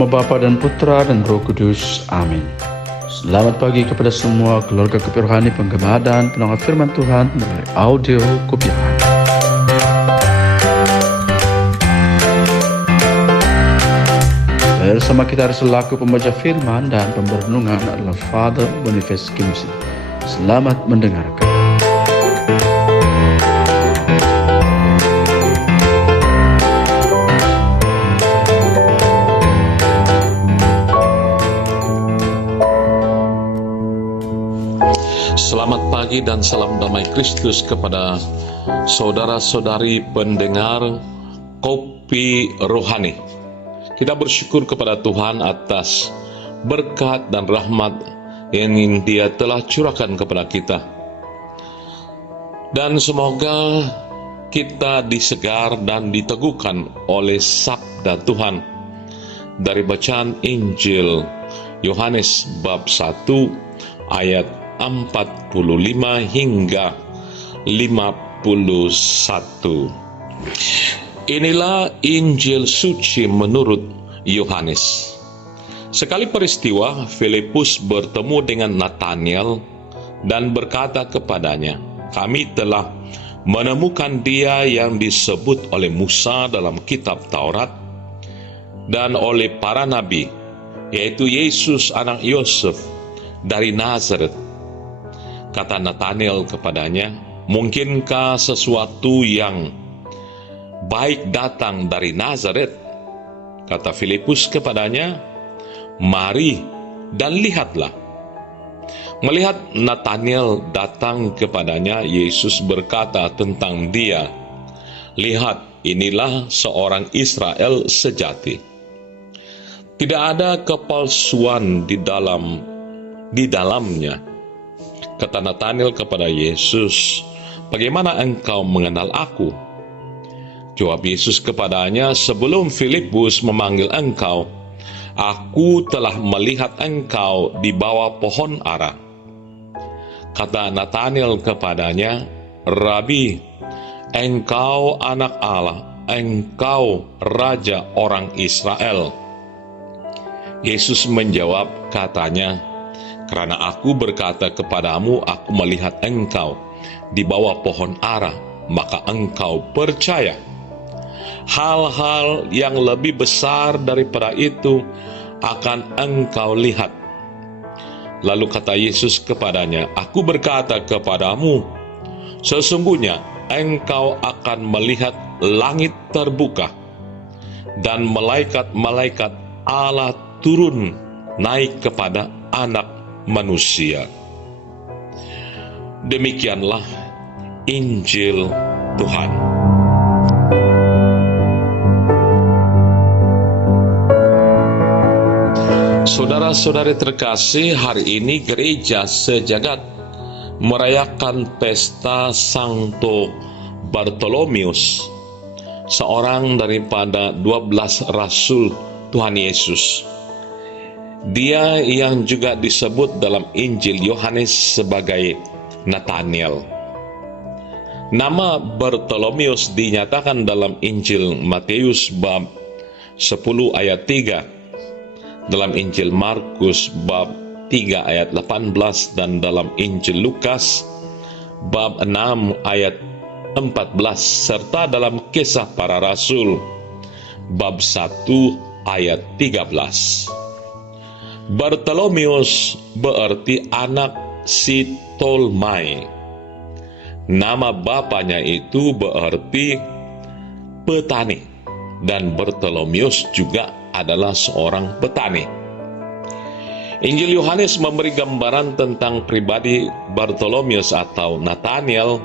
nama Bapa dan Putra dan Roh Kudus. Amin. Selamat pagi kepada semua keluarga Kopi Rohani penggemar dan pendengar firman Tuhan melalui audio Kopi Rohani. Bersama kita selaku pembaca firman dan pemberenungan adalah Father Boniface Kimsi. Selamat mendengarkan. Selamat pagi dan salam damai Kristus kepada saudara-saudari pendengar Kopi Rohani. Kita bersyukur kepada Tuhan atas berkat dan rahmat yang Dia telah curahkan kepada kita. Dan semoga kita disegar dan diteguhkan oleh sabda Tuhan dari bacaan Injil Yohanes bab 1 ayat 45 hingga 51. Inilah Injil suci menurut Yohanes. Sekali peristiwa, Filipus bertemu dengan Nathanael dan berkata kepadanya, "Kami telah menemukan Dia yang disebut oleh Musa dalam kitab Taurat dan oleh para nabi, yaitu Yesus anak Yosef dari Nazaret." Kata Nathanael kepadanya, "Mungkinkah sesuatu yang baik datang dari Nazaret?" Kata Filipus kepadanya, "Mari dan lihatlah." Melihat Nathanael datang kepadanya, Yesus berkata tentang dia, "Lihat, inilah seorang Israel sejati. Tidak ada kepalsuan di dalamnya." Kata Nathanael kepada Yesus, "Bagaimana engkau mengenal aku?" Jawab Yesus kepadanya, "Sebelum Filipus memanggil engkau, aku telah melihat engkau di bawah pohon ara." Kata Nathanael kepadanya, "Rabi, engkau anak Allah, engkau Raja orang Israel." Yesus menjawab katanya, "Karena aku berkata kepadamu, aku melihat engkau di bawah pohon ara, maka engkau percaya. Hal-hal yang lebih besar daripada itu akan engkau lihat." Lalu kata Yesus kepadanya, "Aku berkata kepadamu, sesungguhnya engkau akan melihat langit terbuka dan malaikat-malaikat Allah turun naik kepada Anak Manusia." Demikianlah Injil Tuhan. Saudara-saudari terkasih, hari ini gereja sejagat merayakan pesta Santo Bartolomeus, seorang daripada 12 rasul Tuhan Yesus. Dia yang juga disebut dalam Injil Yohanes sebagai Nathanael. Nama Bartolomeus dinyatakan dalam Injil Matius bab 10 ayat 3, dalam Injil Markus bab 3 ayat 18, dan dalam Injil Lukas bab 6 ayat 14, serta dalam Kisah Para Rasul bab 1 ayat 13. Bartolomeus berarti anak si Tolmai. Nama bapaknya itu berarti petani, dan Bartolomeus juga adalah seorang petani. Injil Yohanes memberi gambaran tentang pribadi Bartolomeus atau Nathanael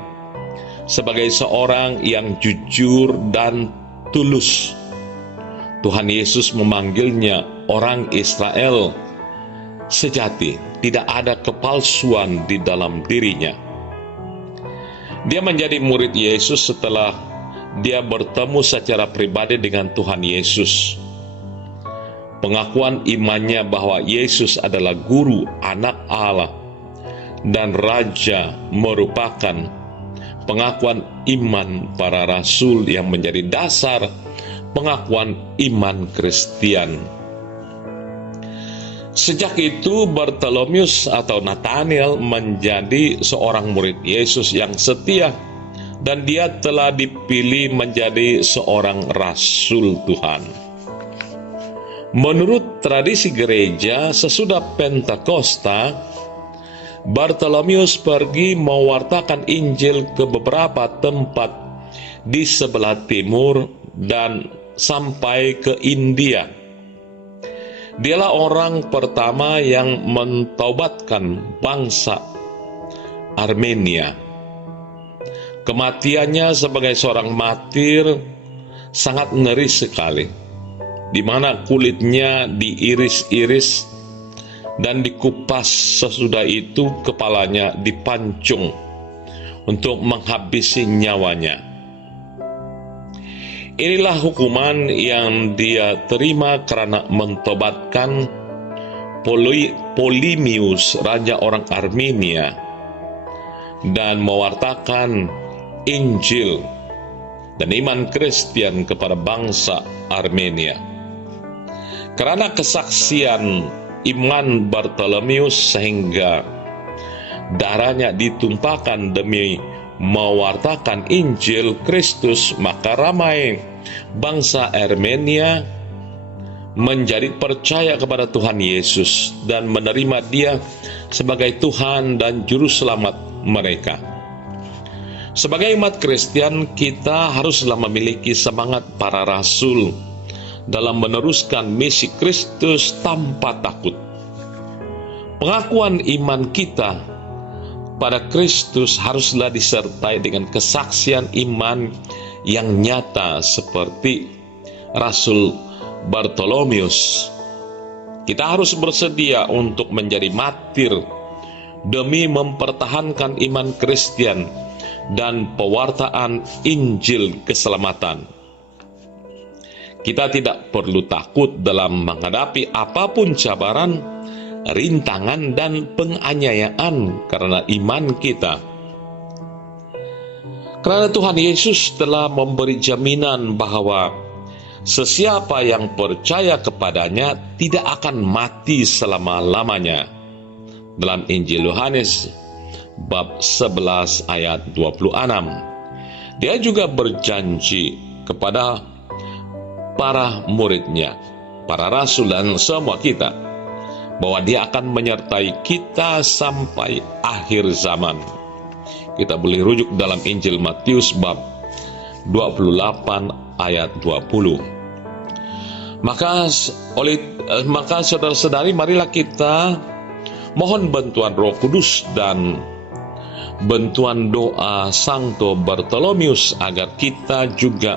sebagai seorang yang jujur dan tulus. Tuhan Yesus memanggilnya orang Israel sejati, tidak ada kepalsuan di dalam dirinya. Dia menjadi murid Yesus setelah dia bertemu secara pribadi dengan Tuhan Yesus. Pengakuan imannya bahwa Yesus adalah guru, anak Allah, dan Raja merupakan pengakuan iman para rasul yang menjadi dasar pengakuan iman Kristen. Sejak itu Bartolomeus atau Nathanael menjadi seorang murid Yesus yang setia, dan dia telah dipilih menjadi seorang rasul Tuhan. Menurut tradisi gereja, sesudah Pentakosta, Bartolomeus pergi mewartakan Injil ke beberapa tempat di sebelah timur dan sampai ke India. Dialah orang pertama yang mentaubatkan bangsa Armenia. Kematiannya sebagai seorang martir sangat ngeri sekali, di mana kulitnya diiris-iris dan dikupas, sesudah itu kepalanya dipancung untuk menghabisi nyawanya. Inilah hukuman yang dia terima karena mentobatkan Polimius, raja orang Armenia, dan mewartakan Injil dan iman Kristen kepada bangsa Armenia. Karena kesaksian iman Bartolomeus sehingga darahnya ditumpahkan demi mewartakan Injil Kristus, maka ramai bangsa Armenia menjadi percaya kepada Tuhan Yesus dan menerima Dia sebagai Tuhan dan Juru Selamat mereka. Sebagai umat Kristen, kita haruslah memiliki semangat para rasul dalam meneruskan misi Kristus tanpa takut. Pengakuan iman kita pada Kristus haruslah disertai dengan kesaksian iman yang nyata seperti Rasul Bartolomeus. Kita harus bersedia untuk menjadi martir demi mempertahankan iman Kristen dan pewartaan Injil keselamatan. Kita tidak perlu takut dalam menghadapi apapun cabaran, rintangan, dan penganiayaan karena iman kita. Karena Tuhan Yesus telah memberi jaminan bahwa sesiapa yang percaya kepadanya tidak akan mati selama-lamanya. Dalam Injil Yohanes bab 11 ayat 26. Dia juga berjanji kepada para muridnya, para rasul dan semua kita, bahwa Dia akan menyertai kita sampai akhir zaman. Kita boleh rujuk dalam Injil Matius bab 28 ayat 20. Maka saudara-saudari, marilah kita mohon bantuan Roh Kudus dan bantuan doa Santo Bartolomeus agar kita juga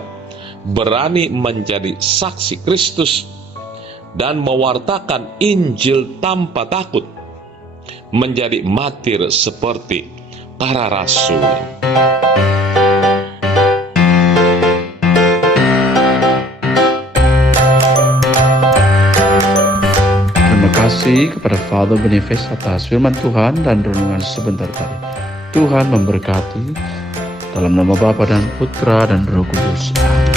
berani menjadi saksi Kristus dan mewartakan Injil tanpa takut, menjadi martir seperti para rasul. Terima kasih kepada Father Boniface atas firman Tuhan dan renungan sebentar tadi. Tuhan memberkati, dalam nama Bapa dan Putra dan Roh Kudus. Amin.